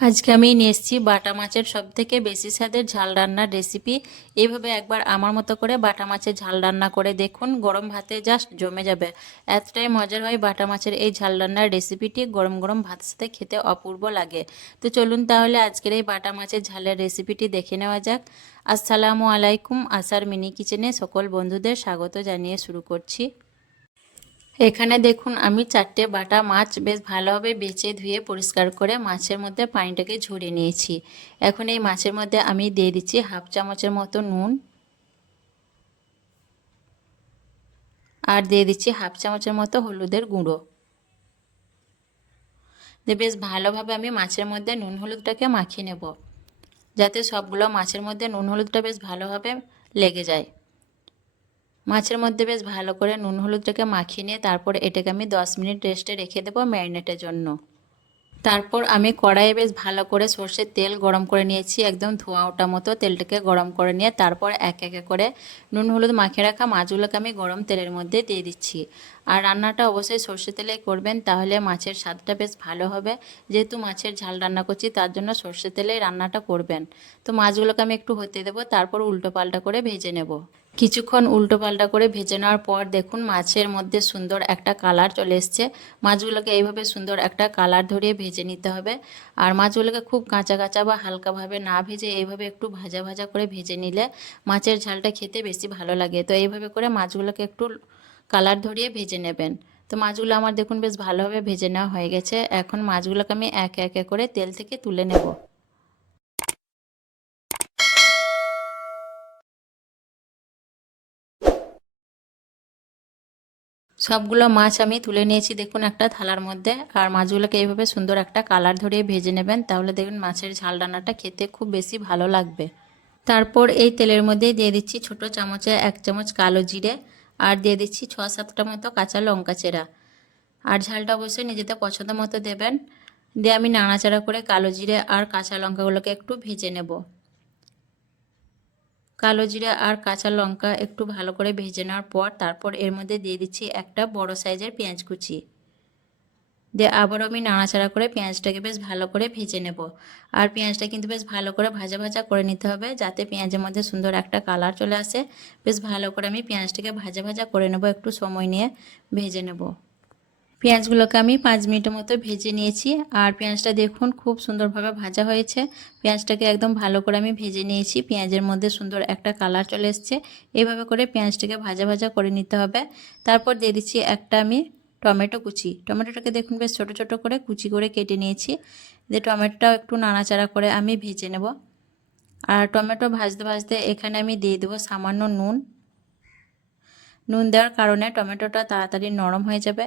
আজকে আমি নিয়ে এসেছি বাটা মাছের সবথেকে বেশি স্বাদের ঝাল রান্নার রেসিপি। এইভাবে একবার আমার মতো করে বাটা মাছের ঝাল রান্না করে দেখুন, গরম ভাতে জাস্ট জমে যাবে। এতটাই মজার হয় বাটা মাছের এই ঝাল রান্নার রেসিপিটি, গরম গরম ভাতের সাথে খেতে অপূর্ব লাগে। তো চলুন তাহলে আজকের এই বাটা মাছের ঝালের রেসিপিটি দেখে নেওয়া যাক। আসসালামু আলাইকুম, আসার মিনি কিচেনে সকল বন্ধুদের স্বাগত জানিয়ে শুরু করছি। এখানে দেখুন আমি 4টে বাটা মাছ বেশ ভালোভাবে বেছে ধুয়ে পরিষ্কার করে মাছের মধ্যে পানিটাকে ঝরিয়ে নিয়েছি। এখন এই মাছের মধ্যে আমি দিয়ে দিচ্ছি হাফ চামচের মতো নুন, আর দিয়ে দিচ্ছি হাফ চামচের মতো হলুদের গুঁড়ো। দিয়ে বেশ ভালোভাবে আমি মাছের মধ্যে নুন হলুদটাকে মাখিয়ে নেব, যাতে সবগুলো মাছের মধ্যে নুন হলুদটা বেশ ভালোভাবে লেগে যায়। মাছের মধ্যে বেশ ভালো করে নুন হলুদটাকে মাখিয়ে নিয়ে তারপর এটাকে আমি 10 মিনিট রেস্টে রেখে দেবো ম্যারিনেটের জন্য। তারপর আমি কড়াইয়ে বেশ ভালো করে সর্ষের তেল গরম করে নিয়েছি, একদম ধোঁয়া ওঠা মতো তেলটাকে গরম করে নিয়ে তারপর এক একে করে নুন হলুদ মাখিয়ে রাখা মাছগুলোকে আমি গরম তেলের মধ্যে দিয়ে দিচ্ছি। আর রান্নাটা অবশ্যই সর্ষে তেলে করবেন, তাহলে মাছের স্বাদটা বেশ ভালো হবে। যেহেতু মাছের ঝাল রান্না করছি তার জন্য সর্ষে তেলেই রান্নাটা করবেন। তো মাছগুলোকে আমি একটু হতে দেবো, তারপর উল্টো পাল্টা করে ভেজে নেব। কিছুক্ষণ উল্টো পাল্টা করে ভেজে নেওয়ার পর দেখুন মাছের মধ্যে সুন্দর একটা কালার চলে এসছে। মাছগুলোকে এইভাবে সুন্দর একটা কালার ধরিয়ে ভেজে নিতে হবে। আর মাছগুলোকে খুব কাঁচা কাঁচা বা হালকাভাবে না ভেজে এইভাবে একটু ভাজা ভাজা করে ভেজে নিলে মাছের ঝালটা খেতে বেশি ভালো লাগে। তো এইভাবে করে মাছগুলোকে একটু কালার ধরিয়ে ভেজে নেবেন। তো মাছগুলো আমার দেখুন বেশ ভালোভাবে ভেজে নেওয়া হয়ে গেছে। এখন মাছগুলোকে আমি একে একে করে তেল থেকে তুলে নেব। সবগুলো মাছ আমি তুলে নিয়েছি দেখুন একটা থালার মধ্যে। আর মাছগুলোকে এইভাবে সুন্দর একটা কালার ধরিয়ে ভেজে নেবেন, তাহলে দেখুন মাছের ঝাল রান্নাটা খেতে খুব বেশি ভালো লাগবে। তারপর এই তেলের মধ্যে দিয়ে দিচ্ছি ছোট চামচে 1 চামচ কালো জিরে, আর দিয়ে দিচ্ছি 6-7টা মতো কাঁচা লঙ্কা চেরা। আর ঝালটা অবশ্যই নিজেদের পছন্দ মতো দেবেন। দিয়ে আমি নাড়াচাড়া করে কালো জিরে আর কাঁচা লঙ্কাগুলোকে একটু ভেজে নেব। কালো জিরা আর কাঁচা লঙ্কা একটু ভালো করে ভেজে নেওয়ার পর তারপর এর মধ্যে দিয়ে দিচ্ছি একটা বড় সাইজের পেঁয়াজ কুচি। দিয়ে আবারও আমি নাড়াচাড়া করে পেঁয়াজটাকে বেশ ভালো করে ভেজে নেব। আর পেঁয়াজটা কিন্তু বেশ ভালো করে ভাজা ভাজা করে নিতে হবে, যাতে পেঁয়াজের মধ্যে সুন্দর একটা কালার চলে আসে। বেশ ভালো করে আমি পেঁয়াজটাকে ভাজা ভাজা করে নেব, একটু সময় নিয়ে ভেজে নেব। পেঁয়াজগুলোকে আমি 5 মিনিটের মতো ভেজে নিয়েছি। আর পেঁয়াজটা দেখুন খুব সুন্দরভাবে ভাজা হয়েছে। পেঁয়াজটাকে একদম ভালো করে আমি ভেজে নিয়েছি, পেঁয়াজের মধ্যে সুন্দর একটা কালার চলে এসছে। এইভাবে করে পেঁয়াজটাকে ভাজা ভাজা করে নিতে হবে। তারপর দিয়ে দিচ্ছি একটা আমি টমেটো কুচি। টমেটোটাকে দেখুন বেশ ছোট ছোট করে কুচি করে কেটে নিয়েছি। দিয়ে টমেটোটাও একটু নাড়াচাড়া করে আমি ভেজে নেব। আর টমেটো ভাজতে ভাজতে এখানে আমি দিয়ে দেবো সামান্য নুন। নুন দেওয়ার কারণে টমেটোটা তাড়াতাড়ি নরম হয়ে যাবে।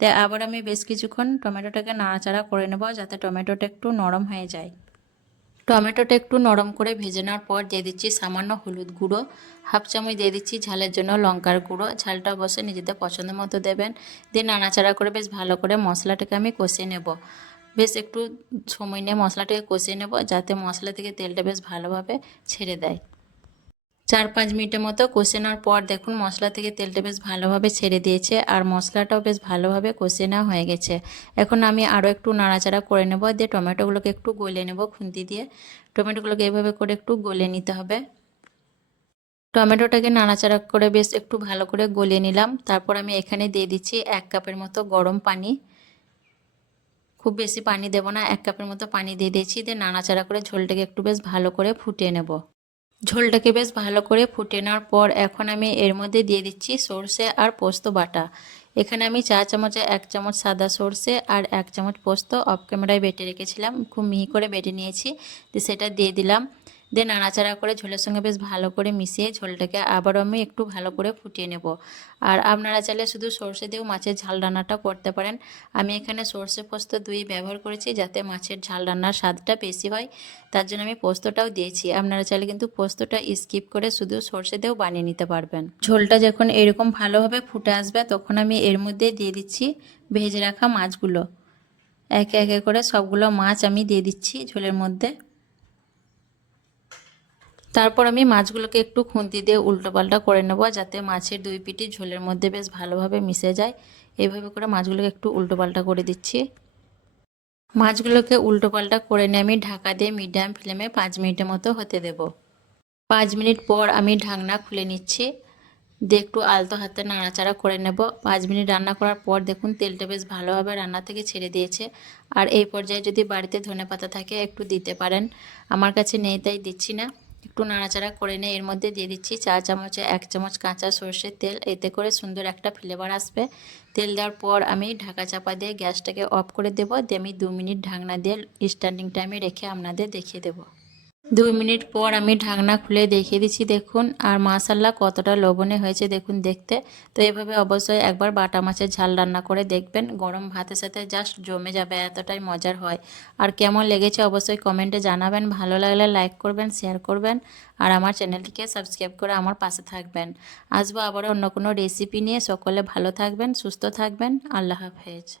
তাই আবার আমি বেশ কিছুক্ষণ টমেটোটাকে নাড়াচাড়া করে নেব, যাতে টমেটোটা একটু নরম হয়ে যায়। টমেটোটা একটু নরম করে ভেজে নেওয়ার পর দিয়ে দিচ্ছি সামান্য হলুদ গুঁড়ো, হাফ চামচ দিয়ে দিচ্ছি ঝালের জন্য লঙ্কার গুঁড়ো। ঝালটা অবশ্যই নিজেদের পছন্দ মতো দেবেন। দিয়ে নাড়াচাড়া করে বেশ ভালো করে মশলাটাকে আমি কষিয়ে নেব। বেশ একটু সময় নিয়ে মশলাটাকে কষিয়ে নেব, যাতে মশলা থেকে তেলটা বেশ ভালোভাবে ছেড়ে দেয়। 4-5 মিনিটের মতো কষে নেওয়ার পর দেখুন মশলা থেকে তেলটা বেশ ভালোভাবে ছেড়ে দিয়েছে, আর মশলাটাও বেশ ভালোভাবে কষে নেওয়া হয়ে গেছে। এখন আমি আরও একটু নাড়াচাড়া করে নেব, দিয়ে টমেটোগুলোকে একটু গলে নেব খুন্তি দিয়ে। টমেটোগুলোকে এভাবে করে একটু গলে নিতে হবে। টমেটোটাকে নাড়াচাড়া করে বেশ একটু ভালো করে গলিয়ে নিলাম। তারপর আমি এখানে দিয়ে দিচ্ছি 1 কাপের মতো গরম পানি। খুব বেশি পানি দেব না, 1 কাপের মতো পানি দিয়ে দিয়েছি। দিয়ে নাড়াচাড়া করে ঝোলটাকে একটু বেশ ভালো করে ফুটিয়ে নেব। ঝোলটাকে বেশ ভালো করে ফুটে নেওয়ার পর এখন আমি এর মধ্যে দিয়ে দিচ্ছি সর্ষে আর পোস্ত বাটা। এখানে আমি 4 চামচে 1 চামচ সাদা সর্ষে আর 1 চামচ পোস্ত অফ ক্যামেরায় বেটে রেখেছিলাম, খুব মিহি করে বেটে নিয়েছি। তো সেটা দিয়ে দিলাম। দিয়ে নাড়াচাড়া করে ঝোলের সঙ্গে বেশ ভালো করে মিশিয়ে ঝোলটাকে আবারও আমি একটু ভালো করে ফুটিয়ে নেব। আর আপনারা চাইলে শুধু সর্ষে দিয়েও মাছের ঝাল রান্নাটা করতে পারেন। আমি এখানে সর্ষে পোস্ত দুই ব্যবহার করেছি, যাতে মাছের ঝাল রান্নার স্বাদটা বেশি হয়। তার জন্য আমি পোস্তটাও দিয়েছি। আপনারা চাইলে কিন্তু পোস্তটা স্কিপ করে শুধু সর্ষে দিয়েও বানিয়ে নিতে পারবেন। ঝোলটা যখন এরকম ভালোভাবে ফুটে আসবে তখন আমি এর মধ্যে দিয়ে দিচ্ছি ভেজে রাখা মাছগুলো। একে একে করে সবগুলো মাছ আমি দিয়ে দিচ্ছি ঝোলের মধ্যে। তারপর আমি মাছগুলোকে একটু খুন্তি দিয়ে উল্টো পাল্টা করে নেব, যাতে মাছের দুই পিঠই ঝোলের মধ্যে বেশ ভালোভাবে মিশে যায়। এইভাবে করে মাছগুলোকে একটু উল্টো পাল্টা করে দিচ্ছি। মাছগুলোকে উল্টোপাল্টা করে নিয়ে আমি ঢাকা দিয়ে মিডিয়াম ফ্লেমে 5 মিনিটের মতো হতে দেব। 5 মিনিট পর আমি ঢাকনা খুলে নিচ্ছি, দিয়ে একটু আলতো হাতে নাড়াচাড়া করে নেব। 5 মিনিট রান্না করার পর দেখুন তেলটা বেশ ভালোভাবে রান্না থেকে ছেড়ে দিয়েছে। আর এই পর্যায়ে যদি বাড়িতে ধনেপাতা থাকে একটু দিতে পারেন, আমার কাছে নেই তাই দিচ্ছি না। একটু নাড়াচাড়া করে নিয়ে এর মধ্যে দিয়ে দিচ্ছি চা চামচে 1 চামচ কাঁচা সর্ষের তেল, এতে করে সুন্দর একটা ফ্লেভার আসবে। তেল দেওয়ার পর আমি ঢাকা চাপা দিয়ে গ্যাসটাকে অফ করে দেবো, দিয়ে আমি 2 মিনিট ঢাকনা দিয়ে স্ট্যান্ডিং টাইমে রেখে আপনাদের দেখিয়ে দেবো। 2 মিনিট পর আমি ঢাকনা খুলে দেখিয়ে দিচ্ছি দেখুন, আর মাশাল্লাহ কতটা লোভনীয় হয়েছে দেখুন দেখতে। তো এভাবে অবশ্যই একবার বাটা মাছের ঝাল রান্না করে দেখবেন, গরম ভাতের সাথে জাস্ট জমে যাবে, এতটাই মজার হয়। আর কেমন লেগেছে অবশ্যই কমেন্টে জানাবেন, ভালো লাগলে লাইক করবেন, শেয়ার করবেন, আর আমার চ্যানেলটিকে সাবস্ক্রাইব করে আমার পাশে থাকবেন। আসবো আবার অন্য কোনো রেসিপি নিয়ে। সকলে ভালো থাকবেন, সুস্থ থাকবেন। আল্লাহ হাফেজ।